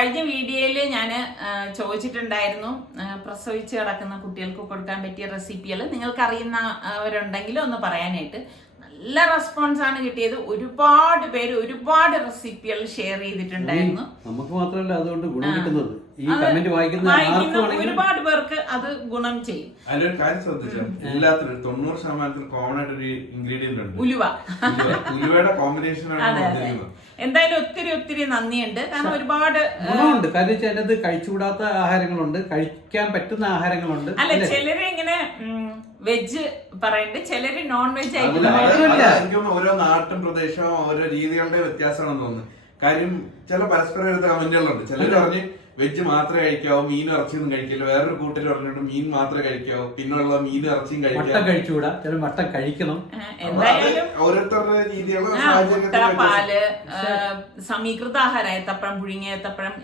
കഴിഞ്ഞ വീഡിയോയിൽ ഞാൻ ചോദിച്ചിട്ടുണ്ടായിരുന്നു പ്രസവിച്ച് കിടക്കുന്ന കുട്ടികൾക്ക് കൊടുക്കാൻ പറ്റിയ റെസിപ്പികൾ നിങ്ങൾക്ക് അറിയുന്നവരുണ്ടെങ്കിൽ ഒന്ന് പറയാനായിട്ട്. നല്ല റെസ്പോൺസ് ആണ് കിട്ടിയത്. ഒരുപാട് പേര് ഒരുപാട് റെസിപ്പികൾ ഷെയർ ചെയ്തിട്ടുണ്ടായിരുന്നു. നമുക്ക് മാത്രമല്ല അതുകൊണ്ട് ഗുണം കിട്ടുന്നത്. ഈ കമന്റ് വായിക്കുന്ന ആർക്കും ഒരുപാട് പേർക്ക് അത് ഗുണം ചെയ്യും. അതിലൊരു കാര്യം ശ്രദ്ധിച്ചു? എല്ലാത്തിനും തൊണ്ണൂറ് ശതമാനത്തിൽ കോമൺ ആയിട്ട് ഒരു ഇൻഗ്രീഡിയന്റ് ഉണ്ട്. ഉലുവ. ഉലുവ. ഉലുവയുടെ കോമ്പിനേഷൻ ആണ് എന്തായാലും ഒത്തിരി ഒത്തിരി നന്ദിയുണ്ട്. കാരണം ഒരുപാട് ഗുണമുണ്ട്. കാര്യം ചിലത് കഴിച്ചുകൂടാത്ത ആഹാരങ്ങളുണ്ട് കഴിക്കാൻ പറ്റുന്ന ആഹാരങ്ങളുണ്ട്. അല്ല? ചിലര് ഇങ്ങനെ വെജ് പറയുന്നുണ്ട് ചിലര് നോൺ വെജ് ആയിട്ട് തോന്നുന്നു ഓരോ നാട്ടും പ്രദേശവും ഓരോ രീതികളുടെ വ്യത്യാസമാണെന്ന് തോന്നുന്നു. കാര്യം ചില പരസ്പരം എടുത്ത കമന്റുകളുണ്ട്. ചിലർ പറഞ്ഞ് വെജ് മാത്രമേ കഴിക്കാവൂ മീൻ ഇറച്ചിയൊന്നും കഴിക്കില്ല. വേറൊരു കൂട്ടർ പറഞ്ഞിട്ട് മീൻ മാത്രമേ കഴിക്കാവൂ. പിന്നുള്ള മീൻ ഇറച്ചിയും മട്ടൻ കഴിക്കാം കഴിച്ചുകൂടാ. ചില മട്ടൻ കഴിക്കണം. എന്തായാലും ഓരോരുത്തരുടെ രീതിയിലുള്ള ആ, മുട്ട. പാൽ ആ, സമീകൃത ആഹാരം ഏത്തപ്പഴം പുഴുങ്ങിയ ഏത്തപ്പഴം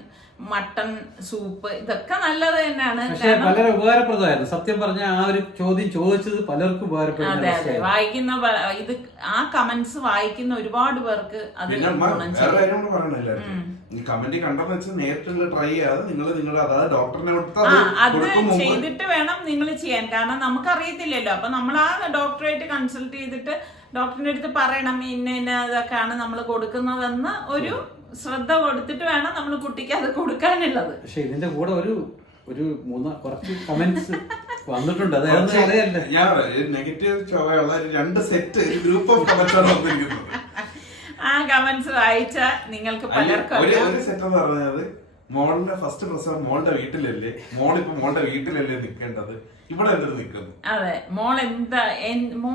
മട്ടൺ സൂപ്പ് ഇതൊക്കെ നല്ലത് തന്നെയാണ്. വളരെ ഉപകാരപ്രദമായിരുന്നു. സത്യം പറഞ്ഞ ആ ഒരു ചോദ്യം ചോദിച്ചത് പലർക്കും അതെ അതെ. വായിക്കുന്ന പ- ഇത് ആ കമന്റ്സ് വായിക്കുന്ന ഒരുപാട് പേർക്ക് അത് പിന്നെ അമ്മ ഗുണം വേറെ ചെയ്യും. കാര്യം കൂടെ പറയണല്ലേ ഈ കമന്റ് കണ്ടെന്ന് വെച്ചാൽ നേരിട്ടുള്ള ട്രൈ ചെയ്യാതെ നിങ്ങൾ നിങ്ങളുടെ അതായത് ഡോക്ടറിനെ കൊടുത്ത് ആ അത് അത് കൊടുക്കും മുമ്പ് ചെയ്തിട്ട് വേണം നിങ്ങൾ ചെയ്യാൻ. കാരണം നമുക്കറിയത്തില്ലല്ലോ. അപ്പൊ നമ്മൾ ആ ഡോക്ടറായിട്ട് കൺസൾട്ട് ചെയ്തിട്ട് ഡോക്ടറിന്റെ അടുത്ത് പറയണം ഇന്ന ഇന്ന ഇതൊക്കെയാണ് നമ്മൾ കൊടുക്കുന്നതെന്ന് ഒരു ശ്രദ്ധ കൊടുത്തിട്ട് വേണം നമ്മൾ കുട്ടിക്ക് അത് കൊടുക്കാനുള്ളത്. പക്ഷെ ഇതിന്റെ കൂടെ ഒരു ഒരു മൂന്ന് കുറച്ച് കമന്റ്സ് വന്നിട്ടുണ്ട്. അതായത് അറിയല്ലേ? ഞാൻ നെഗറ്റീവ് ചൊവ്വയുള്ള രണ്ട് സെറ്റ് ഗ്രൂപ്പ് ഓഫ് കമന്റ്സ് ആണ് വന്നിരിക്കുന്നത്. ആ കമന്റ്സ് വായിച്ച നിങ്ങൾക്ക് പലർക്കും ഒരു ഒരു സെറ്റ് എന്ന് പറഞ്ഞത് മോളുടെ ഫസ്റ്റ് പ്രസവം മോളുടെ വീട്ടിലല്ലേ? മോളിപ്പോ മോളുടെ വീട്ടിലല്ലേ നിൽക്കേണ്ടത് ഇവിടെ നിൽക്കുന്നു അതെ മോൾ എന്താ മോ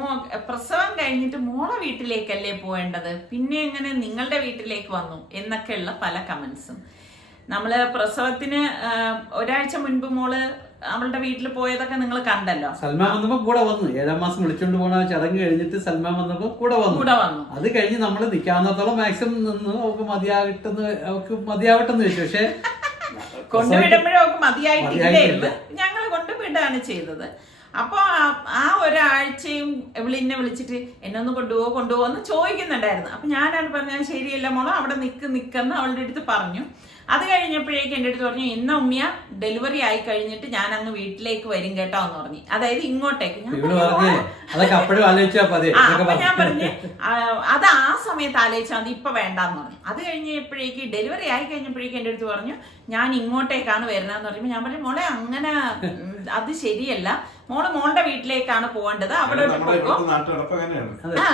പ്രസവം കഴിഞ്ഞിട്ട് മോളെ വീട്ടിലേക്കല്ലേ പോവേണ്ടത്? പിന്നെ എങ്ങനെ നിങ്ങളുടെ വീട്ടിലേക്ക് വന്നു? എന്നൊക്കെയുള്ള പല കമന്റ്സും നമ്മൾ പ്രസവത്തിന് ഒരാഴ്ച മുൻപ് മോൾ അവളുടെ വീട്ടിൽ പോയതൊക്കെ നിങ്ങൾ കണ്ടല്ലോ. സൽമാൻ വന്നപ്പോ കൂടെ വന്നു. ഏഴാം മാസം വിളിച്ചോണ്ട് പോണ ചടങ്ങ് കഴിഞ്ഞിട്ട് സൽമാൻ വന്നപ്പോ കൂടെ വന്നു. കൂടെ വന്നു. അത് കഴിഞ്ഞ് നമ്മൾ നിൽക്കാവുന്നത്തോളം മാക്സിമം നിന്ന് അവക്ക് മതിയാകട്ടെന്ന് അവക്ക് മതിയാവട്ടെന്ന് വെച്ചു പക്ഷെ കൊണ്ടുവിടുമ്പോഴും അവക്ക് മതിയായിട്ടില്ലായിരുന്നു മതിയായിട്ടില്ല. ഞങ്ങൾ കൊണ്ടുവിടാണ് ചെയ്തത്. അപ്പൊ ആ- ഒരാഴ്ചയും ഇവളിന്നെ വിളിച്ചിട്ട് എന്നെ ഒന്ന് കൊണ്ടുപോകോ കൊണ്ടുപോകോ എന്ന് ചോദിക്കുന്നുണ്ടായിരുന്നു. അപ്പൊ ഞാനാണ് പറഞ്ഞത് ശരിയല്ല മോളോ അവിടെ നിക്ക് നിക്കെന്ന് അവളുടെ അടുത്ത് പറഞ്ഞു. അത് കഴിഞ്ഞപ്പോഴേക്കും എന്റെ അടുത്ത് പറഞ്ഞു ഇന്ന ഉമ്മിയ ഡെലിവറി ആയി കഴിഞ്ഞിട്ട് ഞാൻ അങ്ങ് വീട്ടിലേക്ക് വരും കേട്ടോ എന്ന് പറഞ്ഞു. അതായത് ഇങ്ങോട്ടേക്ക്. ഞാൻ പറഞ്ഞു, അത് ആ സമയത്ത് ആലോചിച്ചാൽ മതി ഇപ്പൊ വേണ്ടെന്ന് പറഞ്ഞു. അത് കഴിഞ്ഞപ്പോഴേക്ക് ഡെലിവറി ആയി കഴിഞ്ഞപ്പോഴേക്കും എന്റെ അടുത്ത് പറഞ്ഞു ഞാൻ ഇങ്ങോട്ടേക്കാണ് വരുന്നതെന്ന് പറയുമ്പോൾ ഞാൻ പറഞ്ഞു മോളെ അങ്ങനെ അത് ശരിയല്ല. മോൾ മോളുടെ വീട്ടിലേക്കാണ് പോകേണ്ടത് അവിടെ ആ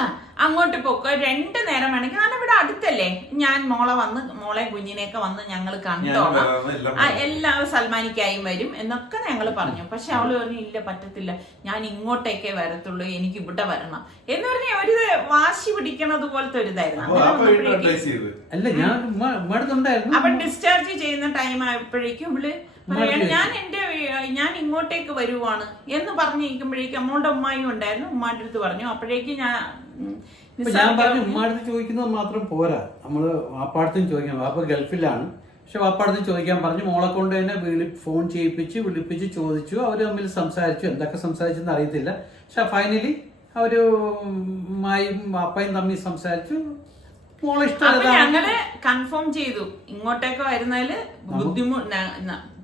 അങ്ങോട്ട് പോക്കോ. രണ്ട് നേരം വേണമെങ്കിൽ കാരണം ഇവിടെ അടുത്തല്ലേ. ഞാൻ മോളെ വന്ന് മോളെ കുഞ്ഞിനെയൊക്കെ വന്ന് ഞങ്ങൾ കണ്ടോളാം. എല്ലാ ആ, എല്ലാം സൽമാനിക്കായും വരും എന്നൊക്കെ ഞങ്ങൾ പറഞ്ഞു. പക്ഷെ അവൾ പറഞ്ഞു ഇല്ല പറ്റത്തില്ല. ഞാൻ ഇങ്ങോട്ടേക്കേ വരത്തുള്ളൂ. എനിക്ക് ഇവിടെ വരണം. എന്ന് പറഞ്ഞ ഒരു വാശി പിടിക്കണത് പോലത്തെ ഒരു ഇതായിരുന്നു. അപ്പൊ ഡിസ്ചാർജ് ചെയ്യുന്ന ടൈം ആയപ്പോഴേക്കും ഇവൾ പറയാണ് ഞാൻ എന്റെ ഞാൻ ഇങ്ങോട്ടേക്ക് വരുവാണ്. എന്ന് പറഞ്ഞിരിക്കുമ്പോഴേക്കും അമ്മോടെ ഉമ്മായും ഉണ്ടായിരുന്നു. ഉമ്മാന്റെ അടുത്ത് പറഞ്ഞു. അപ്പോഴേക്കും ഞാൻ ഞാൻ പറഞ്ഞു ഉമ്മാടത്ത് ചോദിക്കുന്നത് മാത്രം പോരാ. നമ്മൾ വാപ്പാടത്തും ചോദിക്കാം. വാപ്പ ഗൾഫിലാണ്. പക്ഷെ വാപ്പാടത്തും ചോദിക്കാൻ പറഞ്ഞു. മോളെ കൊണ്ട് തന്നെ വിളി ഫോൺ ചെയ്യിപ്പിച്ച് വിളിപ്പിച്ച് ചോദിച്ചു. അവർ തമ്മിൽ സംസാരിച്ചു. എന്തൊക്കെ സംസാരിച്ചെന്ന് അറിയത്തില്ല. പക്ഷെ ഫൈനലി അവർ മായും വാപ്പയും തമ്മിൽ സംസാരിച്ചു. മോളെ ഇഷ്ടം ഞങ്ങൾ കൺഫേം ചെയ്തു. ഇങ്ങോട്ടേക്ക് വരുന്നതിൽ ബുദ്ധിമുട്ട്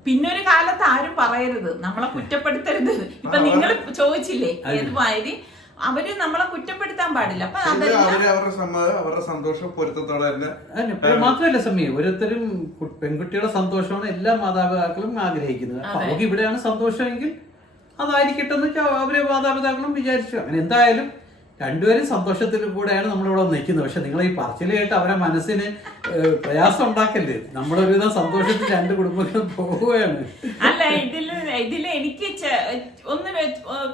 പിന്നെ ഒരു കാലത്ത് ആരും പറയരുത്. നമ്മളെ കുറ്റപ്പെടുത്തരുത്. ഇപ്പൊ നിങ്ങൾ ചോദിച്ചില്ലേ ഏതുമാതിരി അവർ നമ്മളെ കുറ്റപ്പെടുത്താൻ പാടില്ല. അപ്പൊ അവരുടെ സമ്മതം അവരുടെ സന്തോഷം പൊരുത്തത്തോടെ തന്നെ അതിന് മാത്രമല്ല സമയം ഓരോരുത്തരും പെൺകുട്ടിയുടെ സന്തോഷമാണ് എല്ലാ മാതാപിതാക്കളും ആഗ്രഹിക്കുന്നത്. അപ്പൊ അവർക്ക് ഇവിടെയാണ് സന്തോഷമെങ്കിൽ അതായിരിക്കട്ടെ എന്ന് അവരെ മാതാപിതാക്കളും വിചാരിച്ചു. അങ്ങനെ എന്തായാലും രണ്ടുപേരും സന്തോഷത്തിൽ കൂടെയാണ് നമ്മളിവിടെ നിൽക്കുന്നത്. പക്ഷെ നിങ്ങൾ ഈ പറച്ചിൽ കേട്ട് അവരെ മനസ്സിന് പ്രയാസം ഉണ്ടാക്കല്ലേ? നമ്മളൊരുവിധം സന്തോഷത്തിൽ രണ്ട് കുടുംബങ്ങളും പോവുകയാണ്. അല്ല ഇതിൽ ഇതിൽ എനിക്ക് ഒന്ന്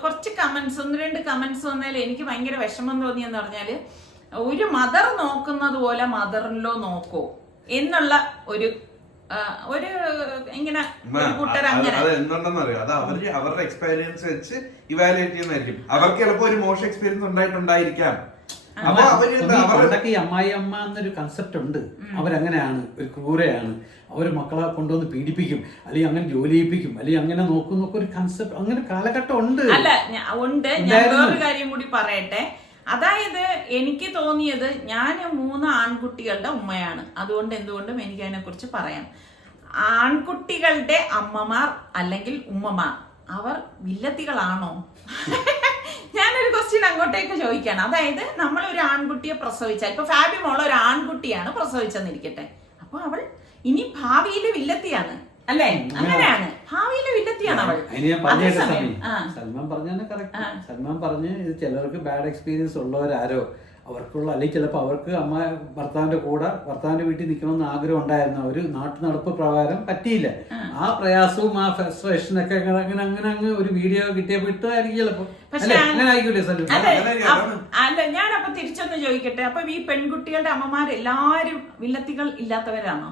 കുറച്ച് കമന്റ്സ് ഒന്ന് രണ്ട് കമന്റ്സ് വന്നാൽ എനിക്ക് ഭയങ്കര വിഷമം തോന്നിയെന്ന് പറഞ്ഞാൽ ഒരു മദർ നോക്കുന്നത് പോലെ മദറിലോ നോക്കോ എന്നുള്ള ഒരു ഒരു ഇങ്ങനെ കൂട്ടർ അങ്ങനെ. അത് എന്തുണ്ടെന്ന് അറിയാം അത് അവർ അവരുടെ എക്സ്പീരിയൻസ് വെച്ച് ഇവാലുവേറ്റ് ചെയ്യുന്നതായിരിക്കും. അവർക്ക് ചിലപ്പോ ഒരു മോശം എക്സ്പീരിയൻസ് ഉണ്ടായിട്ടുണ്ടായിരിക്കാം അപ്പൊ എന്താ, ഈ അമ്മായി അമ്മ എന്നൊരു കൺസെപ്റ്റ് ഉണ്ട്. അവരങ്ങനെയാണ് ഒരു ക്രൂരയാണ്. അവർ മക്കളെ കൊണ്ടുവന്ന് പീഡിപ്പിക്കും അല്ലെങ്കിൽ അങ്ങനെ ജോലി ചെയ്യിപ്പിക്കും അല്ലെങ്കിൽ അങ്ങനെ നോക്കും നോക്കും ഒരു കൺസെപ്റ്റ് അങ്ങനെ കാലഘട്ടം ഉണ്ട്. അല്ല ഉണ്ട്. ഞാൻ. വേറൊരു കാര്യം കൂടി പറയട്ടെ. അതായത് എനിക്ക് തോന്നിയത് ഞാൻ മൂന്ന് ആൺകുട്ടികളുടെ ഉമ്മയാണ്. അതുകൊണ്ട് എന്തുകൊണ്ടും എനിക്ക് അതിനെക്കുറിച്ച് പറയാം. ആൺകുട്ടികളുടെ അമ്മമാർ അല്ലെങ്കിൽ ഉമ്മമാർ അവർ വില്ലത്തികളാണോ? ഞാനൊരു ക്വസ്റ്റ്യൻ അങ്ങോട്ടേക്ക് ചോദിക്കാണ് അതായത് നമ്മൾ ഒരു ആൺകുട്ടിയെ പ്രസവിച്ചാൽ ഇപ്പൊ ഫാബി മോൾ ഒരു ആൺകുട്ടിയാണ് പ്രസവിച്ചെന്നിരിക്കട്ടെ. അപ്പൊ അവൾ ഇനി ഭാവിയിലെ വില്ലത്തിയാണ്. അല്ലേ? അങ്ങനെയാണ്. ഭാവിയിലെ വില്ലത്തിയാണ് അവൾ. സൽമാൻ പറഞ്ഞാൽ കറക്റ്റ് സൽമാൻ പറഞ്ഞ് ഇത് ചിലർക്ക് ബാഡ് എക്സ്പീരിയൻസ് ഉള്ളവരാരോ അവർക്കുള്ള അല്ലെങ്കിൽ ചിലപ്പോൾ അവർക്ക് അമ്മ ഭർത്താവിന്റെ കൂടെ ഭർത്താവിന്റെ വീട്ടിൽ നിൽക്കണമെന്ന് ആഗ്രഹം ഉണ്ടായിരുന്നു ഒരു നാട്ടു നടപ്പ് പ്രകാരം പറ്റിയില്ല. ആ. പ്രയാസവും ആ ഫ്രസ്ട്രേഷനൊക്കെ അങ്ങനെ അങ്ങനെ അങ്ങ് ഒരു വീഡിയോ കിട്ടിയപ്പോൾ ഇട്ടായിരിക്കും ചിലപ്പോ. പക്ഷേ അല്ലെ? അങ്ങനെ ആയിക്കൂലേ അല്ല ഞാൻ അപ്പൊ തിരിച്ചൊന്ന് ചോദിക്കട്ടെ. അപ്പൊ ഈ പെൺകുട്ടികളുടെ അമ്മമാർ എല്ലാരും വില്ലത്തികൾ ഇല്ലാത്തവരാണോ?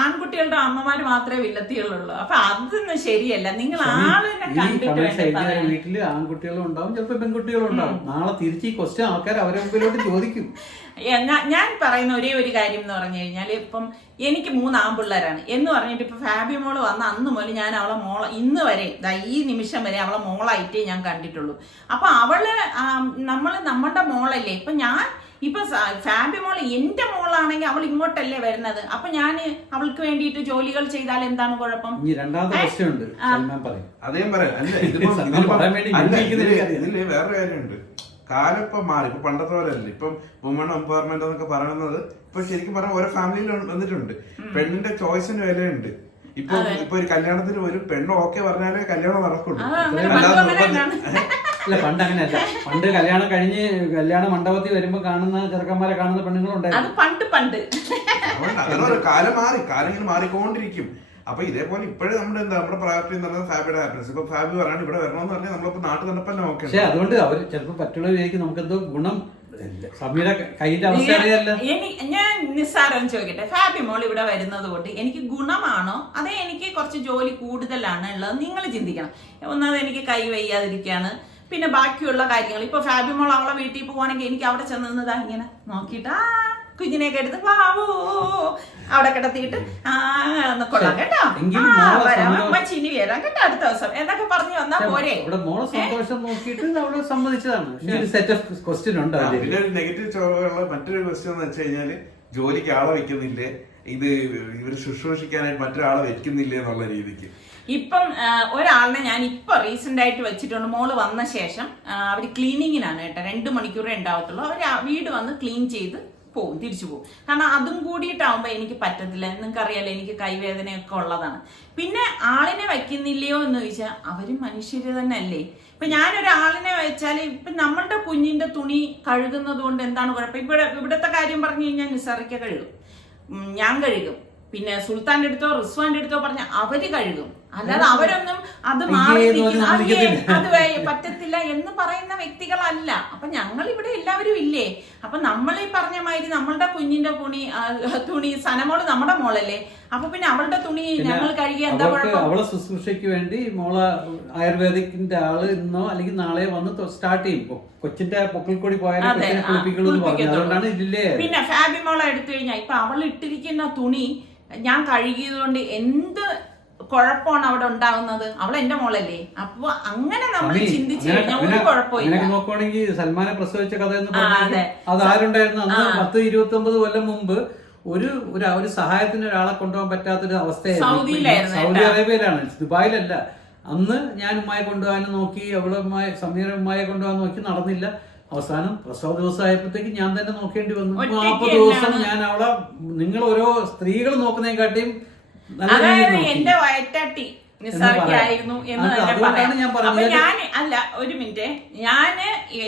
ആൺകുട്ടികളുടെ അമ്മമാര് മാത്രമേ വില്ലത്തികളുള്ളൂ. അപ്പൊ അതൊന്നും ശരിയല്ല. നിങ്ങൾ ആളിനെ കണ്ടിട്ട് വീട്ടിൽ ആൺകുട്ടികളും ഉണ്ടാവും ചിലപ്പോ പെൺകുട്ടികളും ഉണ്ടാവും നാളെ തിരിച്ച് ഈ ക്വസ്റ്റ്യൻ ആൾക്കാർ അവരെ മുമ്പിലോട്ട് ചോദിക്കും. ഞാൻ പറയുന്ന ഒരേ ഒരു കാര്യം എന്ന് പറഞ്ഞു കഴിഞ്ഞാൽ ഇപ്പം എനിക്ക് മൂന്ന് ആൺപിള്ളേരാണ്. എന്ന് പറഞ്ഞിട്ട് ഇപ്പൊ ഫാബി മോൾ വന്ന അന്ന് മുതൽ ഞാൻ അവളെ മോള ഇന്ന് വരെ ഈ നിമിഷം വരെ അവളെ മോളായിട്ടേ ഞാൻ കണ്ടിട്ടുള്ളൂ. അപ്പൊ അവൾ നമ്മൾ നമ്മുടെ മോളല്ലേ? ഇപ്പൊ ഞാൻ ഇപ്പൊ ഫാമിലി ഫാബി മോൾ എന്റെ മോളാണെങ്കിൽ അവൾ ഇങ്ങോട്ടല്ലേ വരുന്നത്. അപ്പൊ ഞാൻ അവൾക്ക് വേണ്ടിയിട്ട് ജോലികൾ ചെയ്താൽ എന്താണ് കുഴപ്പം? ഇനി രണ്ടാമത്തെ ക്വസ്റ്റ്യൻ ഉണ്ട് സൽമാൻ പറയും. അതേം പറയാം. അല്ല ഇതിപ്പം സത്യം പറയാൻ വേണ്ടി അല്ല, ഇരിക്കുന്ന ഇതിൽ ഒരു കാര്യം. ഇതിൽ വേറൊരു കാര്യമുണ്ട്. കാലം ഇപ്പൊ മാറി. ഇപ്പൊ പണ്ടത്തെ പോലെ അല്ല ഇപ്പം വുമൺ എംപവർമെന്റ് എന്നൊക്കെ പറയുന്നത് ഇപ്പൊ ശരിക്കും പറഞ്ഞാൽ ഓരോ ഫാമിലിയിൽ വന്നിട്ടുണ്ട്. പെണ്ണിന്റെ ചോയ്സിന് വിലയുണ്ട്. ഇപ്പൊ ഇപ്പൊ ഒരു കല്യാണത്തിന് ഒരു പെണ്ണ് ഓക്കെ പറഞ്ഞാലേ കല്യാണം നടക്കുള്ളൂ. ആ, അങ്ങനെ അല്ലാതെ നിർബന്ധം- തന്നെയാണ്. അല്ല പണ്ട് അങ്ങനെയല്ല. പണ്ട് കല്യാണം കഴിഞ്ഞ് കല്യാണ മണ്ഡപത്തിൽ വരുമ്പോ കാണുന്ന ചെറുക്കന്മാരെ കാണുന്ന അത് പെണ്ണുങ്ങളുണ്ടായിരുന്നു പണ്ട് പണ്ട്. അതുകൊണ്ട് അങ്ങനെ ഒരു കാലം മാറി കാലം ഇങ്ങനെ മാറിക്കൊണ്ടിരിക്കും. അപ്പൊ ഇതേപോലെ ഇപ്പോഴും നമ്മുടെ എന്താ നമ്മുടെ പ്രായത്തിൽ എന്ന് പറഞ്ഞാൽ ഫാബിയുടെ ഹാപ്പിനെസ് ഇപ്പൊ ഫാബി പറയാണ്ട് ഇവിടെ വരണമെന്ന് പറഞ്ഞാൽ നമ്മളിപ്പോ നാട്ടിൽ തന്നെ നോക്കണം പക്ഷെ അതുകൊണ്ട് അവർ ചിലപ്പോ മറ്റുള്ളവരിലേക്ക് നമുക്കെന്തോ ഗുണം സമീയുടെ കയ്യിന്റെ അവസ്ഥ അറിയാല്ല എനി- ഞാൻ നിസ്സാരം ചോദിക്കട്ടെ. ഫാബി മോൾ ഇവിടെ വരുന്നത് കൊണ്ട് എനിക്ക് ഗുണമാണോ? അതേ എനിക്ക് കുറച്ച് ജോലി കൂടുതലാണ് ഉള്ളത്? നിങ്ങൾ ചിന്തിക്കണം. ഒന്നാമത് എനിക്ക് കൈ വയ്യാതിരിക്കുകയാണ്. പിന്നെ ബാക്കിയുള്ള കാര്യങ്ങൾ. ഇപ്പൊ ഫാബി മോൾ അവളെ വീട്ടിൽ പോവാണെങ്കിൽ എനിക്ക് അവിടെ ചെന്ന് നിന്നതാ ഇങ്ങനെ നോക്കിയിട്ട് ആ കുഞ്ഞിനെയൊക്കെ എടുത്ത് വാവോ അവിടെ കിടത്തിയിട്ട് ആ ഒന്ന് കൊള്ളാം കേട്ടോ. ആ, വരാം. അമ്മ ചിനി വരാം കേട്ടോ അടുത്ത ദിവസം. എന്നൊക്കെ പറഞ്ഞു വന്നാ പോരെ. ഇവിടെ മോളെ സന്തോഷം നോക്കിയിട്ട് അവൾ സമ്മതിച്ചതാണ്. പക്ഷെ ഒരു സെറ്റ് ഓഫ് ക്വസ്റ്റ്യൻ ഉണ്ട് ആ, അതിൽ. പിന്നെ ഒരു നെഗറ്റീവ് ചോദ്യമുള്ള മറ്റൊരു ക്വസ്റ്റ്യൻ എന്ന് വെച്ച് കഴിഞ്ഞാൽ ജോലിക്ക് ആളെ വെക്കുന്നില്ലേ? ഇത് ഇവർ ശുശ്രൂഷിക്കാനായിട്ട് മറ്റൊരാളെ വെക്കുന്നില്ലേ എന്നുള്ള രീതിക്ക്. ഇപ്പം ഒരാളിനെ ഞാൻ ഇപ്പൊ റീസെന്റ് ആയിട്ട് വെച്ചിട്ടുണ്ട്. മോൾ വന്ന ശേഷം അവർ ക്ലീനിങ്ങിനാണ് കേട്ടോ. രണ്ട് മണിക്കൂറേ ഉണ്ടാവത്തുള്ളൂ. അവർ വീട് വന്ന് ക്ലീൻ ചെയ്ത് പോകും തിരിച്ചു പോകും കാരണം അതും കൂടിയിട്ടാവുമ്പോൾ എനിക്ക് പറ്റത്തില്ല. നിങ്ങൾക്കറിയാലോ എനിക്ക് കൈവേദനയൊക്കെ ഉള്ളതാണ്. പിന്നെ ആളിനെ വയ്ക്കുന്നില്ലയോ എന്ന് ചോദിച്ചാൽ അവർ മനുഷ്യർ തന്നെ അല്ലേ ഇപ്പൊ ഞാനൊരാളിനെ വെച്ചാൽ ഇപ്പൊ നമ്മളുടെ കുഞ്ഞിന്റെ തുണി കഴുകുന്നത് കൊണ്ട് എന്താണ് കുഴപ്പം? ഇവിടെ ഇവിടുത്തെ കാര്യം പറഞ്ഞു കഴിഞ്ഞാൽ നിസ്സറിക്ക കഴുകും. ഞാൻ കഴുകും. പിന്നെ സുൽത്താന്റെ അടുത്തോ റിസ്വാന്റെ അടുത്തോ പറഞ്ഞ അവർ കഴുകും. അല്ലാതെ അവരൊന്നും അത് മാറി. അത് പറ്റത്തില്ല എന്ന് പറയുന്ന വ്യക്തികളല്ല. അപ്പൊ ഞങ്ങൾ ഇവിടെ എല്ലാവരും ഇല്ലേ? അപ്പൊ നമ്മൾ ഈ പറഞ്ഞ മാതിരി നമ്മളുടെ കുഞ്ഞിന്റെ തുണി തുണി സനമോൾ നമ്മുടെ മോളല്ലേ? അപ്പൊ പിന്നെ അവളുടെ തുണി ഞങ്ങൾ കഴുകി എന്താ കുഴപ്പം? അവളെ ശുശ്രൂഷയ്ക്ക് വേണ്ടി മോൾ ആയുർവേദിക്കിന്റെ ആൾ ഇന്നോ അല്ലെങ്കിൽ നാളെ വന്ന് സ്റ്റാർട്ട് ചെയ്യും. കൊച്ചിന്റെ പൊക്കിൽ കൂടി പോയാലും. അതുകൊണ്ടാണ് പിന്നെ ഫാബി മോളെ എടുത്തു കഴിഞ്ഞാൽ ഇപ്പൊ അവൾ ഇട്ടിരിക്കുന്ന തുണി ഞാൻ കഴുകിയത് കൊണ്ട് എന്ത് കുഴപ്പമാണ് അവിടെ ഉണ്ടാവുന്നത്. അവൾ എന്റെ മോളല്ലേ. അപ്പൊ അങ്ങനെ നമ്മൾ ചിന്തിച്ചു കഴിഞ്ഞാൽ ഒരു കുഴപ്പമില്ല. നോക്കുവാണെങ്കിൽ സൽമാനെ പ്രസവിച്ച കഥ എന്ന് ആ, പറഞ്ഞാൽ അതെ. അത് ആരുണ്ടായിരുന്നു? അന്ന് ആ. പത്ത് ഇരുപത്തി ഒമ്പത് കൊല്ലം മുമ്പ് ഒരു ഒരു ഒരു സഹായത്തിന് ഒരാളെ കൊണ്ടുപോകാൻ പറ്റാത്തൊരു അവസ്ഥയായിരുന്നു. സൗദി അറേബ്യയിലാണ്. ദുബായിലല്ല. അന്ന് ഞാൻ ഉമ്മായി കൊണ്ടുപോകാനും നോക്കി അവളെ ഉമ്മായി സമീര ഉമ്മായി കൊണ്ടുപോകാൻ നോക്കി നടന്നില്ല. അവസാനം പ്രസവ ദിവസം ആയപ്പോഴത്തേക്ക് ഞാൻ തന്നെ നോക്കേണ്ടി വന്നു. നാൽപ്പത് ദിവസം ഞാൻ അവളെ നിങ്ങൾ ഓരോ സ്ത്രീകൾ നോക്കുന്നതിനെക്കാട്ടിയും അതായത്. എന്റെ വയറ്റാട്ടി നിസ്സാരിക്കായിരുന്നു എന്ന് തന്നെ പറയാം. അപ്പൊ ഞാൻ അല്ല ഒരു മിനിറ്റ്. ഞാൻ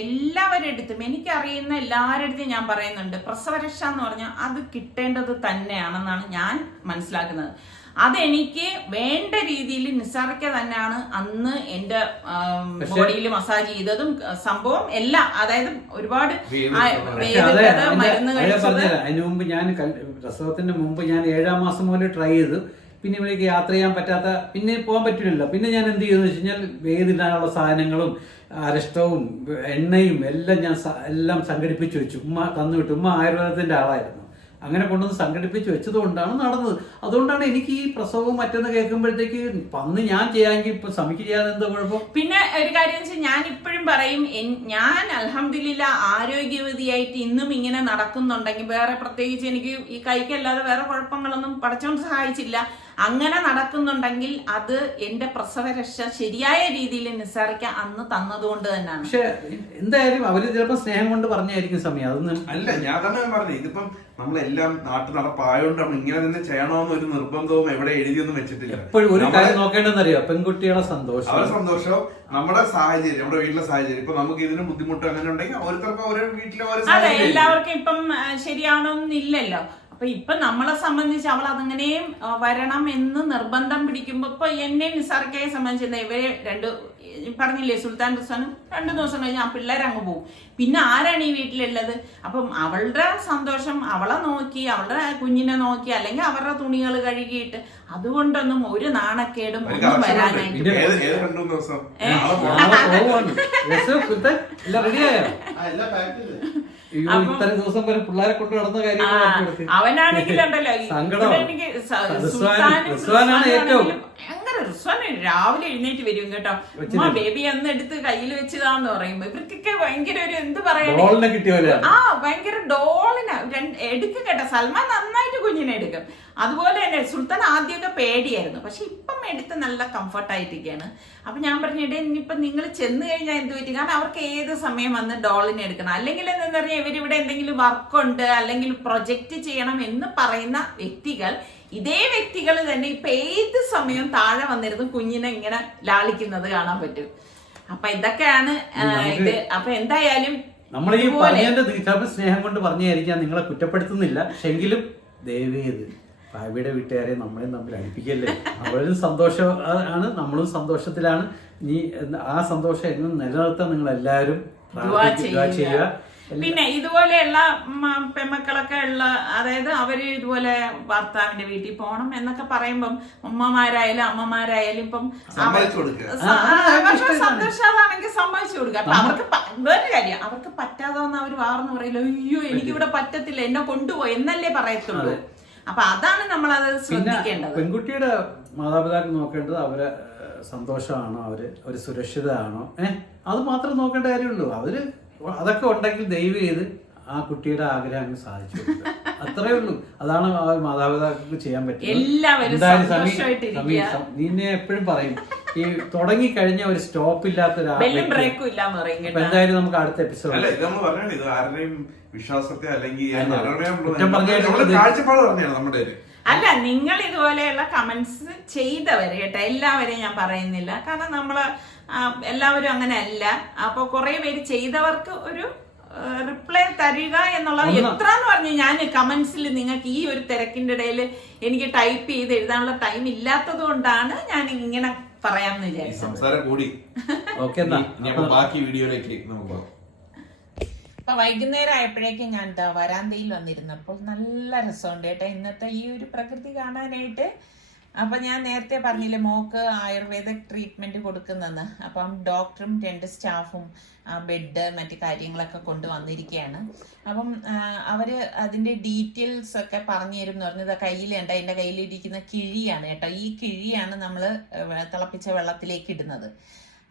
എല്ലാവരുടെ അടുത്തും എനിക്കറിയുന്ന എല്ലാവരുടെ അടുത്തും ഞാൻ പറയുന്നുണ്ട് പ്രസവരക്ഷ എന്ന് പറഞ്ഞാൽ അത് കിട്ടേണ്ടത് തന്നെയാണെന്നാണ് ഞാൻ മനസ്സിലാക്കുന്നത്. അതെനിക്ക് വേണ്ട രീതിയിൽ നിസാർക്ക തന്നെയാണ് അന്ന് എന്റെ ബോഡിയിൽ മസാജ് ചെയ്തതും സംഭവം എല്ലാം അതായത് ഒരുപാട് മരുന്ന് കഴിച്ചത്. അതിന് മുമ്പ് ഞാൻ പ്രസവത്തിന്റെ മുമ്പ് ഞാൻ ഏഴാം മാസം മുതൽ ട്രൈ ചെയ്തു. പിന്നെ ഇവിടേക്ക് യാത്ര ചെയ്യാൻ പറ്റാത്ത പിന്നെ പോകാൻ പറ്റില്ലല്ലോ. പിന്നെ ഞാൻ എന്ത് ചെയ്തെന്ന് വെച്ച് കഴിഞ്ഞാൽ വേദിടാനുള്ള സാധനങ്ങളും അരിഷ്ടവും എണ്ണയും എല്ലാം ഞാൻ എല്ലാം സംഘടിപ്പിച്ചു വെച്ചു. ഉമ്മ തന്നു വിട്ടു. ഉമ്മ ആയുർവേദത്തിന്റെ ആളായിരുന്നു. അങ്ങനെ കൊണ്ടുവന്ന് സംഘടിപ്പിച്ച് വെച്ചതുകൊണ്ടാണ് നടന്നത്. അതുകൊണ്ടാണ് എനിക്ക് ഈ പ്രസവവും മറ്റൊന്ന് കേൾക്കുമ്പോഴത്തേക്ക് അന്ന് ഞാൻ ചെയ്യാമെങ്കിൽ ഇപ്പൊ സമിക്ക് ചെയ്യാതെ എന്താ കുഴപ്പം? പിന്നെ ഒരു കാര്യം വെച്ചാൽ ഞാൻ ഇപ്പോഴും പറയും ഞാൻ അലഹമില്ല ആരോഗ്യവതിയായിട്ട് ഇന്നും ഇങ്ങനെ നടക്കുന്നുണ്ടെങ്കിൽ വേറെ പ്രത്യേകിച്ച് എനിക്ക് ഈ കൈക്കല്ലാതെ വേറെ കുഴപ്പങ്ങളൊന്നും പഠിച്ചോണ്ട് സഹായിച്ചില്ല. അങ്ങനെ നടക്കുന്നുണ്ടെങ്കിൽ അത് എന്റെ പ്രസവരക്ഷ ശരിയായ രീതിയിൽ നിസ്സാറിക്ക അന്ന് തന്നതുകൊണ്ട് തന്നെയാണ് പക്ഷെ എന്തായാലും അവർ ചിലപ്പോ സ്നേഹം കൊണ്ട് പറഞ്ഞായിരിക്കും സമയം. അതൊന്നും അല്ല ഞാൻ തന്നെ പറഞ്ഞു ഇതിപ്പം നമ്മളെല്ലാം നാട്ടു നടപ്പായോണ്ട് നമ്മൾ ഇങ്ങനെ തന്നെ ചെയ്യണമെന്ന് ഒരു നിർബന്ധവും എവിടെ എഴുതിയൊന്നും വെച്ചിട്ടില്ല. എപ്പോഴും ഒരു കാര്യം നോക്കേണ്ടെന്നറിയോ പെൺകുട്ടികളെ സന്തോഷം. അവരുടെ സന്തോഷം നമ്മുടെ സാഹചര്യം നമ്മുടെ വീട്ടിലെ സാഹചര്യം. ഇപ്പൊ നമുക്ക് ഇതിന് ബുദ്ധിമുട്ട് അങ്ങനെ ഉണ്ടെങ്കിൽ ഓരോരുത്തർക്കും ഓരോ വീട്ടിലെ ഓരോ അതെ എല്ലാവർക്കും ഇപ്പം ശരിയാണോന്നില്ലല്ലോ ശരിയാവണമെന്നില്ലല്ലോ. അപ്പൊ ഇപ്പൊ നമ്മളെ സംബന്ധിച്ച് അവൾ അതങ്ങനെയും വരണം എന്ന് നിർബന്ധം പിടിക്കുമ്പോ ഇപ്പൊ എന്നെ നിസാർക്കയെ സംബന്ധിച്ച് ഇവരെ രണ്ട് പറഞ്ഞില്ലേ സുൽത്താൻ റിസ്വാനും രണ്ടു ദിവസം കഴിഞ്ഞ് ആ പിള്ളേർ അങ്ങ് പോകും പിന്നെ ആരാണ് ഈ വീട്ടിലുള്ളത്? അപ്പം അവളുടെ സന്തോഷം അവളെ നോക്കി അവളുടെ കുഞ്ഞിനെ നോക്കി അല്ലെങ്കിൽ അവരുടെ തുണികൾ കഴുകിയിട്ട് അതുകൊണ്ടൊന്നും ഒരു നാണക്കേടും ഒന്നും. വരാനായിട്ട് ഇത്രയും ദിവസം വരെ പിള്ളേരെ കൊണ്ട് നടന്ന കാര്യങ്ങൾ അവനാണെങ്കിലുണ്ടല്ലോ ഈ- സങ്കടം. സുൽത്താനും ഏറ്റവും. ഭയങ്കര റിസ്വാൻ രാവിലെ എഴുന്നേറ്റ് വരും കേട്ടോ. അമ്മ ബേബി അന്ന് എടുത്ത് കയ്യിൽ വെച്ചതാന്ന് പറയുമ്പോ ഇവർക്കൊക്കെ ഭയങ്കര ഒരു എന്ത് കിട്ടിയ ആ ഭയങ്കര ഡോളിന്. എടുക്കും കേട്ടോ. സൽമാൻ നന്നായിട്ട് കുഞ്ഞിനെ എടുക്കും. അതുപോലെ തന്നെ സുൽത്താൻ ആദ്യമൊക്കെ പേടിയായിരുന്നു. പക്ഷെ ഇപ്പം എടുത്ത് നല്ല കംഫർട്ട് ആയിട്ടിരിക്കുകയാണ് അപ്പൊ ഞാൻ പറഞ്ഞു ഇടേ ഇനിയിപ്പം നിങ്ങൾ ചെന്ന് കഴിഞ്ഞാൽ എന്ത് പറ്റും? കാരണം അവർക്ക് ഏത് സമയം വന്ന് ഡോളിനെ എടുക്കണം. അല്ലെങ്കിൽ എന്താ പറഞ്ഞാൽ ഇവരിവിടെ എന്തെങ്കിലും വർക്കുണ്ട് അല്ലെങ്കിൽ പ്രൊജക്റ്റ് ചെയ്യണം എന്ന് പറയുന്ന വ്യക്തികൾ ഇതേ വ്യക്തികൾ തന്നെ ഇപ്പൊ ഏത് സമയം താഴെ വന്നിരുന്ന് കുഞ്ഞിനെ ഇങ്ങനെ ലാളിക്കുന്നത് കാണാൻ പറ്റും. അപ്പൊ ഇതൊക്കെയാണ് ഇത്. അപ്പൊ എന്തായാലും നമ്മൾ ഈ പറഞ്ഞതിന്റെ ചിലപ്പോൾ സ്നേഹം കൊണ്ട് പറഞ്ഞായിരിക്കാം നിങ്ങളെ കുറ്റപ്പെടുത്തുന്നില്ല. പക്ഷെങ്കിലും ദയവേത് ഭാവിയുടെ വീട്ടുകാരെ നമ്മളെ തമ്മിൽ അടുപ്പിക്കല്ലേ? അവരും സന്തോഷം ആണ് നമ്മളും സന്തോഷത്തിലാണ്. നീ ആ സന്തോഷം എന്നും നിലനിർത്താൻ നിങ്ങൾ എല്ലാവരും ചെയ്യുക. പിന്നെ ഇതുപോലെയുള്ള പെമ്മക്കളൊക്കെ ഉള്ള അതായത് അവർ ഇതുപോലെ ഭർത്താവിന്റെ വീട്ടിൽ പോകണം എന്നൊക്കെ പറയുമ്പം ഉമ്മമാരായാലും അമ്മമാരായാലും ഇപ്പം സന്തോഷാണെങ്കിൽ സമ്മതിച്ചു കൊടുക്കുക. അപ്പൊ അവർക്ക് വേറൊരു വേറെ കാര്യം അവർക്ക് പറ്റാതെ വന്ന അവർ വാർന്നു പറയില്ല അയ്യോ എനിക്കിവിടെ പറ്റത്തില്ല എന്നെ കൊണ്ടുപോയി എന്നല്ലേ പറയത്തുള്ളൂ. അപ്പൊ അതാണ് നമ്മൾ അത് ശ്രദ്ധിക്കേണ്ടത്. പെൺകുട്ടിയുടെ മാതാപിതാക്കൾ നോക്കേണ്ടത് അവരെ സന്തോഷമാണോ അവർ ഒരു സുരക്ഷിതമാണോ? ഏഹ് അത് മാത്രം നോക്കേണ്ട കാര്യമുള്ളൂ. അവർ അതൊക്കെ ഉണ്ടെങ്കിൽ ദയവ് ചെയ്ത് ആ കുട്ടിയുടെ ആഗ്രഹം അങ്ങ് സാധിച്ചു. അത്രേ ഉള്ളൂ. അതാണ് ആ മാതാപിതാക്കൾക്ക് ചെയ്യാൻ പറ്റുന്നത്. നിന്നെ എപ്പോഴും പറയും ഈ തുടങ്ങി കഴിഞ്ഞ ഒരു സ്റ്റോപ്പ് ഇല്ലാത്ത എന്തായാലും നമുക്ക് അടുത്ത എപ്പിസോഡ് വിശ്വാസത്തെ അല്ലെങ്കിൽ അല്ല. നിങ്ങൾ ഇതുപോലെയുള്ള കമന്റ്സ് ചെയ്തവര് കേട്ടോ എല്ലാവരെയും ഞാൻ പറയുന്നില്ല. കാരണം നമ്മൾ എല്ലാവരും അങ്ങനെ അല്ല അപ്പൊ കുറെ പേര് ചെയ്തവർക്ക് ഒരു റിപ്ലൈ തരിക എന്നുള്ളത് എത്ര എന്ന് പറഞ്ഞു ഞാൻ കമന്റ്സിൽ നിങ്ങൾക്ക് ഈ ഒരു തിരക്കിന്റെ ഇടയിൽ എനിക്ക് ടൈപ്പ് ചെയ്ത് എഴുതാനുള്ള ടൈം ഇല്ലാത്തത് കൊണ്ടാണ് ഞാൻ ഇങ്ങനെ പറയാമെന്ന് വിചാരിച്ചു വിചാരിച്ചത്. സംസാരം കൂടി. ഓക്കെ ബാക്കി വീഡിയോയിലേക്ക് നമുക്ക് അപ്പൊ വൈകുന്നേരം ആയപ്പോഴേക്കും ഞാൻ ദാ വരാന്തയിൽ വന്നിരുന്നപ്പോൾ നല്ല രസമുണ്ട് കേട്ടോ. ഇന്നത്തെ ഈ ഒരു പ്രകൃതി കാണാനായിട്ട് അപ്പൊ ഞാൻ നേരത്തെ പറഞ്ഞില്ലേ മോക്ക് ആയുർവേദ ട്രീറ്റ്മെന്റ് കൊടുക്കുന്നെന്ന്. അപ്പം ഡോക്ടറും രണ്ട് സ്റ്റാഫും ബെഡ് മറ്റു കാര്യങ്ങളൊക്കെ കൊണ്ടുവന്നിരിക്കുകയാണ് അപ്പം അവർ അതിന്റെ ഡീറ്റെയിൽസ് ഒക്കെ പറഞ്ഞു തരും എന്ന് പറഞ്ഞത് കയ്യിൽ ഉണ്ട് അതിന്റെ കയ്യിലിരിക്കുന്ന കിഴിയാണ് കേട്ടോ. ഈ കിഴിയാണ് നമ്മൾ തിളപ്പിച്ച വെള്ളത്തിലേക്ക് ഇടുന്നത്.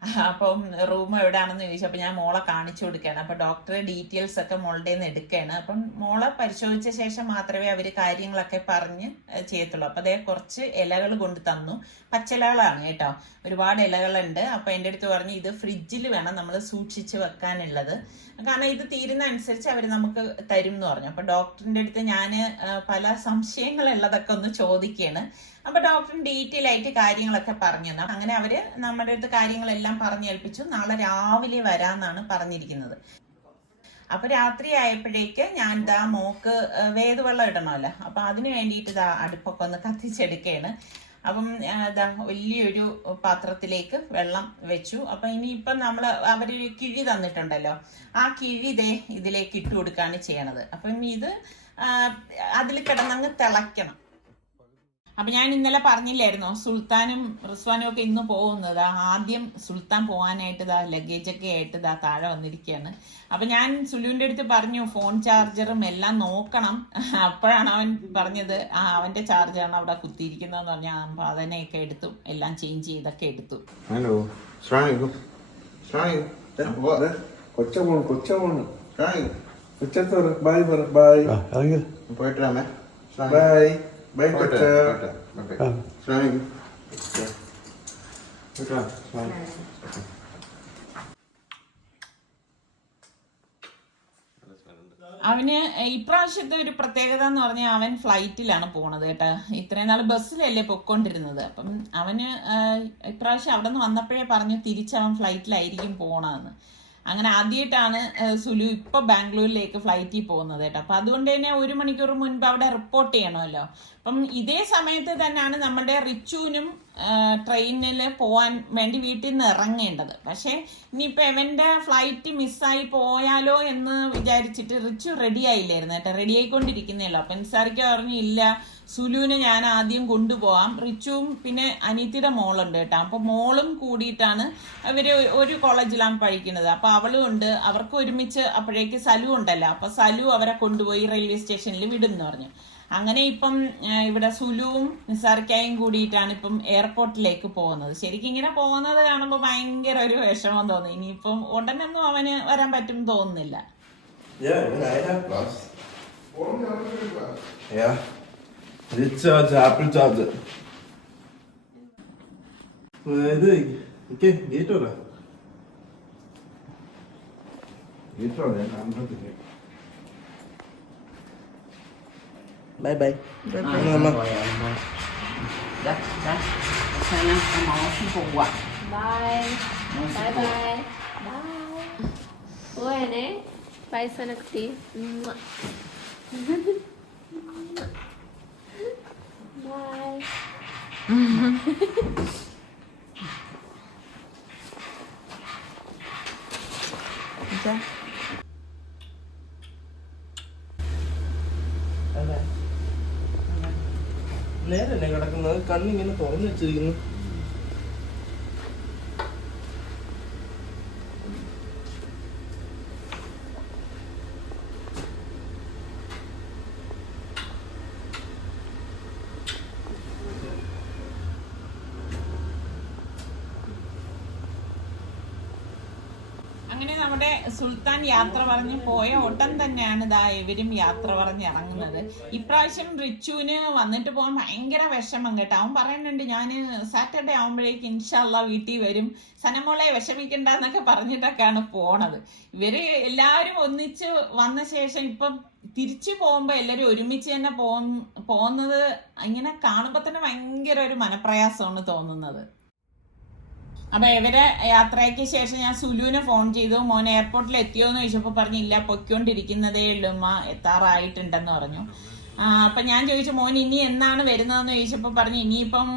അപ്പം റൂം എവിടെയാണെന്ന് ചോദിച്ചു. ചോദിച്ചപ്പോൾ ഞാൻ മോളെ കാണിച്ചു കൊടുക്കുകയാണ്. അപ്പം ഡോക്ടറെ ഡീറ്റെയിൽസ് ഒക്കെ മോളുടെ നിന്ന് എടുക്കുകയാണ്. അപ്പം മോളെ പരിശോധിച്ച ശേഷം മാത്രമേ അവർ കാര്യങ്ങളൊക്കെ പറഞ്ഞ് ചെയ്യത്തുള്ളൂ. അപ്പം അതേ കുറച്ച് ഇലകൾ കൊണ്ട് തന്നു. പച്ചിലകളാണ് കേട്ടോ. ഒരുപാട് ഇലകളുണ്ട്. അപ്പം എന്റെ അടുത്ത് പറഞ്ഞു ഇത് ഫ്രിഡ്ജിൽ വേണം നമ്മൾ സൂക്ഷിച്ച് വെക്കാനുള്ളത്. കാരണം ഇത് തീരുന്ന അനുസരിച്ച് അവർ നമുക്ക് തരും എന്ന് പറഞ്ഞു. അപ്പം ഡോക്ടറിന്റെ അടുത്ത് ഞാൻ പല സംശയങ്ങളുള്ളതൊക്കെ ഒന്ന് ചോദിക്കുകയാണ്. അപ്പൊ ഡോക്ടർ ഡീറ്റെയിൽ ആയിട്ട് കാര്യങ്ങളൊക്കെ പറഞ്ഞു തന്നു. അങ്ങനെ അവർ നമ്മുടെ അടുത്ത് കാര്യങ്ങളെല്ലാം പറഞ്ഞേൽപ്പിച്ചു നാളെ രാവിലെ വരാന്നാണ് പറഞ്ഞിരിക്കുന്നത്. അപ്പൊ രാത്രി ആയപ്പോഴേക്ക് ഞാൻ ദാ മോക്ക് വേദവെള്ളം ഇടണമല്ലോ. അപ്പൊ അതിന് വേണ്ടിയിട്ട് ദാ അടുപ്പൊക്കെ ഒന്ന് കത്തിച്ചെടുക്കുകയാണ് അപ്പം ഇതാ വലിയൊരു പാത്രത്തിലേക്ക് വെള്ളം വെച്ചു. അപ്പൊ ഇനിയിപ്പം നമ്മൾ അവർ കിഴി തന്നിട്ടുണ്ടല്ലോ. ആ കിഴി ഇതേ ഇതിലേക്ക് ഇട്ട് കൊടുക്കുകയാണ് ചെയ്യണത്. അപ്പം ഇത് അതിൽ കിടന്നങ്ങ് തിളയ്ക്കണം. അപ്പൊ ഞാൻ ഇന്നലെ പറഞ്ഞില്ലായിരുന്നോ സുൽത്താനും റിസ്വാനും ഒക്കെ ഇന്ന് പോകുന്നത് ആദ്യം സുൽത്താൻ പോകാനായിട്ട് ഇതാ ലഗേജ് ഒക്കെ ആയിട്ട് ഇതാ താഴെ വന്നിരിക്കുകയാണ് അപ്പൊ ഞാൻ സുലുവിന്റെ അടുത്ത് പറഞ്ഞു ഫോൺ ചാർജറും എല്ലാം നോക്കണം. അപ്പോഴാണ് അവൻ പറഞ്ഞത് ആ അവന്റെ ചാർജറാണ് അവിടെ കുത്തിയിരിക്കുന്നതെന്ന് പറഞ്ഞാൽ അപ്പൊ അതിനെയൊക്കെ എടുത്തു എല്ലാം ചേഞ്ച് ചെയ്തൊക്കെ എടുത്തു. ഹലോ അസ്സലാമലൈക്കും അസ്സലാമലൈക്കും കൊച്ച പോണ് കൊച്ച പോണ് അസ്സലാമലൈക്കും കൊച്ചത്ത് പറ ബായ് പറ ബായ് പോയിട്ട് ബായ് വരാം. അസ്സലാമലൈക്കും. അവന് ഇപ്രാവശ്യത്തെ ഒരു പ്രത്യേകത എന്ന് പറഞ്ഞാൽ അവൻ ഫ്ലൈറ്റിലാണ് പോണത് കേട്ടാ ഇത്രയും നാൾ ബസ്സിലല്ലേ പൊക്കോണ്ടിരുന്നത് അപ്പം അവന് ഇപ്രാവശ്യം അവിടെ നിന്ന് വന്നപ്പോഴേ പറഞ്ഞു തിരിച്ച് അവൻ ഫ്ലൈറ്റിലായിരിക്കും പോണെന്ന് അങ്ങനെ ആദ്യമായിട്ടാണ് സുലു ഇപ്പോൾ ബാംഗ്ലൂരിലേക്ക് ഫ്ലൈറ്റിൽ പോകുന്നത് കേട്ടോ. അപ്പൊ അതുകൊണ്ട് തന്നെ ഒരു മണിക്കൂർ മുൻപ് അവിടെ റിപ്പോർട്ട് ചെയ്യണമല്ലോ. അപ്പം ഇതേ സമയത്ത് തന്നെയാണ് നമ്മുടെ റിച്ചുവിനും ട്രെയിനിൽ പോവാൻ വേണ്ടി വീട്ടിൽ നിന്ന് ഇറങ്ങേണ്ടത്. പക്ഷേ ഇനിയിപ്പോൾ എവന്റെ ഫ്ലൈറ്റ് മിസ്സായി പോയാലോ എന്ന് വിചാരിച്ചിട്ട് റിച്ചു റെഡി ആയില്ലായിരുന്നു കേട്ടോ. റെഡി ആയിക്കൊണ്ടിരിക്കുന്നല്ലോ അപ്പം നിസാറിക്ക് പറഞ്ഞു ഇല്ല സുലുവിനെ ഞാൻ ആദ്യം കൊണ്ടുപോകാം റിച്ചുവും പിന്നെ അനീത്തിയുടെ മോളുണ്ട് കേട്ടോ. അപ്പോൾ മോളും കൂടിയിട്ടാണ് അവർ ഒരു കോളേജിലാണ് പഠിക്കുന്നത്. അപ്പോൾ അവളും ഉണ്ട്. അവർക്ക് ഒരുമിച്ച് അപ്പോഴേക്ക് സലു ഉണ്ടല്ലോ. അപ്പോൾ സലു അവരെ കൊണ്ടുപോയി റെയിൽവേ സ്റ്റേഷനിൽ വിടും എന്ന് പറഞ്ഞു. അങ്ങനെ ഇപ്പം ഇവിടെ സുലുവും നിസാർക്കായും കൂടിയിട്ടാണ് ഇപ്പം എയർപോർട്ടിലേക്ക് പോകുന്നത്. ശരിക്കും ഇങ്ങനെ പോകുന്നത് കാണുമ്പോൾ ഭയങ്കര ഒരു വിഷമം തോന്നി. ഇനിയിപ്പം ഉടനൊന്നും അവന് വരാൻ പറ്റും തോന്നുന്നില്ല. Ja, bye bye. Bye bye. À, mama đó đó sao nó nó mau xin phụ quả? Bye. Bye bye. Bye. Ôi nè. Bye sao nó tí? Bye. Yeah. Dạ. നേരെ തന്നെ കിടക്കുന്നത്? കണ്ണിങ്ങനെ തുറന്നു വെച്ചിരിക്കുന്നു. അങ്ങനെ നമ്മുടെ സുൽത്താൻ യാത്ര പറഞ്ഞ് പോയ ഉടൻ തന്നെയാണ് ഇതാ ഇവരും യാത്ര പറഞ്ഞ് ഇറങ്ങുന്നത്. ഇപ്രാവശ്യം റിച്ചുവിന് വന്നിട്ട് പോകാൻ ഭയങ്കര വിഷമം കേട്ടോ. അവൻ പറയുന്നുണ്ട് ഞാൻ സാറ്റർഡേ ആകുമ്പോഴേക്ക് ഇൻഷാല്ല വീട്ടിൽ വരും. സനമോളെ വിഷമിക്കണ്ട എന്നൊക്കെ പറഞ്ഞിട്ടൊക്കെയാണ് പോണത്. ഇവർ എല്ലാവരും ഒന്നിച്ച് വന്ന ശേഷം ഇപ്പം തിരിച്ചു പോകുമ്പോൾ എല്ലാരും ഒരുമിച്ച് തന്നെ പോകുന്ന പോകുന്നത് ഇങ്ങനെ കാണുമ്പോൾ തന്നെ ഭയങ്കര ഒരു മനപ്രയാസമാണ് തോന്നുന്നത്. അപ്പൊ ഇവരെ യാത്രയ്ക്ക് ശേഷം ഞാൻ സുലുവിന് ഫോൺ ചെയ്തു. മോൻ എയർപോർട്ടിൽ എത്തിയോ എന്ന് ചോദിച്ചപ്പോൾ പറഞ്ഞു ഇല്ല പൊയ്ക്കൊണ്ടിരിക്കുന്നതേ ഉള്ളൂ ഉമ്മ എത്താറായിട്ടുണ്ടെന്ന് പറഞ്ഞു. അപ്പൊ ഞാൻ ചോദിച്ചു മോൻ ഇനി എന്നാണ് വരുന്നതെന്ന് ചോദിച്ചപ്പോൾ പറഞ്ഞു ഇനിയിപ്പം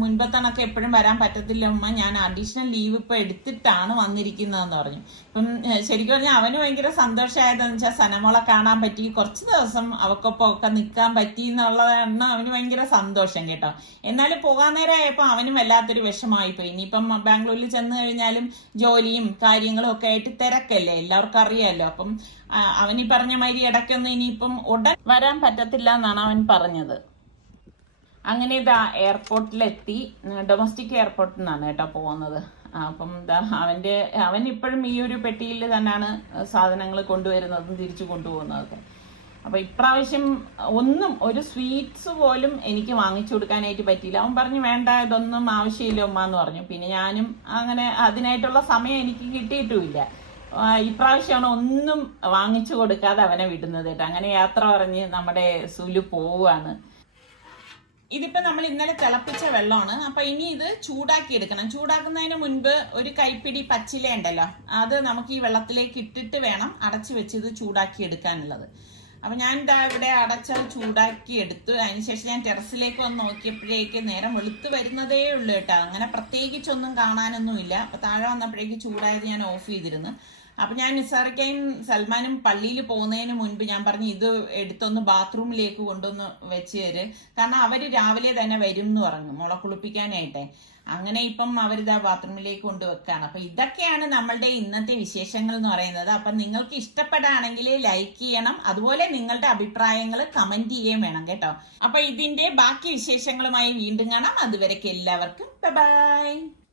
മുൻപത്തണക്ക് മുൻപത്തെ എപ്പോഴും വരാൻ പറ്റത്തില്ല ഉമ്മ. ഞാൻ അഡീഷണൽ ലീവ് ഇപ്പൊ എടുത്തിട്ടാണ് വന്നിരിക്കുന്നതെന്ന് പറഞ്ഞു. ഇപ്പം ശരിക്കും പറഞ്ഞാൽ അവന് ഭയങ്കര സന്തോഷമായതെന്ന് വെച്ചാൽ സനമോളെ കാണാൻ പറ്റി കുറച്ച് ദിവസം അവക്കൊപ്പം ഒക്കെ നിൽക്കാൻ പറ്റി എന്നുള്ളതാണ് അവന് ഭയങ്കര സന്തോഷം കേട്ടോ. എന്നാലും പോകാൻ നേരമായപ്പോൾ അവനും വല്ലാത്തൊരു വിഷമമായിപ്പോയി. ഇനിയിപ്പം ബാംഗ്ലൂരിൽ ചെന്ന് കഴിഞ്ഞാലും ജോലിയും കാര്യങ്ങളും ഒക്കെ ആയിട്ട് തിരക്കല്ലേ എല്ലാവർക്കും അറിയാമല്ലോ അപ്പം അവൻ ഈ പറഞ്ഞ മാതിരി ഇടയ്ക്കൊന്നും ഇനിയിപ്പം ഉടൻ വരാൻ പറ്റത്തില്ല എന്നാണ് അവൻ പറഞ്ഞത്. അങ്ങനെ ഇതാ എയർപോർട്ടിലെത്തി. ഡൊമസ്റ്റിക് എയർപോർട്ടിൽ നിന്നാണ് കേട്ടോ പോകുന്നത്. അപ്പം ഇതാ അവന്റെ അവൻ ഇപ്പോഴും ഈ ഒരു പെട്ടിയിൽ തന്നെയാണ് സാധനങ്ങൾ കൊണ്ടുവരുന്നതും തിരിച്ചു കൊണ്ടുപോകുന്നതൊക്കെ. അപ്പോൾ ഇപ്രാവശ്യം ഒന്നും ഒരു സ്വീറ്റ്സ് പോലും എനിക്ക് വാങ്ങിച്ചു കൊടുക്കാനായിട്ട് പറ്റിയില്ല. അവൻ പറഞ്ഞു വേണ്ട ഇതൊന്നും ആവശ്യമില്ല ഉമ്മ എന്ന് പറഞ്ഞു. പിന്നെ ഞാനും അങ്ങനെ അതിനായിട്ടുള്ള സമയം എനിക്ക് കിട്ടിയിട്ടുമില്ല. ഇപ്രാവശ്യമാണ് ഒന്നും വാങ്ങിച്ചു കൊടുക്കാതെ അവനെ വിടുന്നത് കേട്ടോ. അങ്ങനെ യാത്ര പറഞ്ഞ് നമ്മുടെ സുലു പോവുകയാണ്. ഇതിപ്പോ നമ്മൾ ഇന്നലെ തിളപ്പിച്ച വെള്ളമാണ്. അപ്പൊ ഇനി ഇത് ചൂടാക്കി എടുക്കണം. ചൂടാക്കുന്നതിന് മുൻപ് ഒരു കൈപ്പിടി പച്ചില ഉണ്ടല്ലോ അത് നമുക്ക് ഈ വെള്ളത്തിലേക്ക് ഇട്ടിട്ട് വേണം അടച്ചു വെച്ച് ഇത് ചൂടാക്കി എടുക്കാനുള്ളത്. അപ്പൊ ഞാൻ ഇതാ ഇവിടെ അടച്ച ചൂടാക്കി എടുത്തു. അതിനുശേഷം ഞാൻ ടെറസിലേക്ക് വന്ന് നോക്കിയപ്പോഴേക്ക് നേരം വെളുത്ത് വരുന്നതേ ഉള്ളൂ കേട്ടോ. അങ്ങനെ പ്രത്യേകിച്ചൊന്നും കാണാനൊന്നുമില്ല. അപ്പൊ താഴെ വന്നപ്പോഴേക്ക് ചൂടായത് ഞാൻ ഓഫ് ചെയ്തിരുന്നു. അപ്പൊ ഞാൻ നിസാറിക്കയും സൽമാനും പള്ളിയിൽ പോകുന്നതിന് മുൻപ് ഞാൻ പറഞ്ഞു ഇത് എടുത്തൊന്ന് ബാത്റൂമിലേക്ക് കൊണ്ടൊന്ന് വെച്ച് തര്. കാരണം അവർ രാവിലെ തന്നെ വരും എന്ന് പറഞ്ഞു മുള കുളിപ്പിക്കാനായിട്ടെ. അങ്ങനെ ഇപ്പം അവരിതാ ബാത്റൂമിലേക്ക് കൊണ്ടുവെക്കാണ്. അപ്പൊ ഇതൊക്കെയാണ് നമ്മളുടെ ഇന്നത്തെ വിശേഷങ്ങൾ എന്ന് പറയുന്നത്. അപ്പൊ നിങ്ങൾക്ക് ഇഷ്ടപ്പെടുകയാണെങ്കിൽ ലൈക്ക് ചെയ്യണം. അതുപോലെ നിങ്ങളുടെ അഭിപ്രായങ്ങൾ കമന്റ് ചെയ്യുകയും വേണം കേട്ടോ. അപ്പൊ ഇതിന്റെ ബാക്കി വിശേഷങ്ങളുമായി വീണ്ടും കാണാം. അതുവരെയ്ക്ക് എല്ലാവർക്കും. ബൈ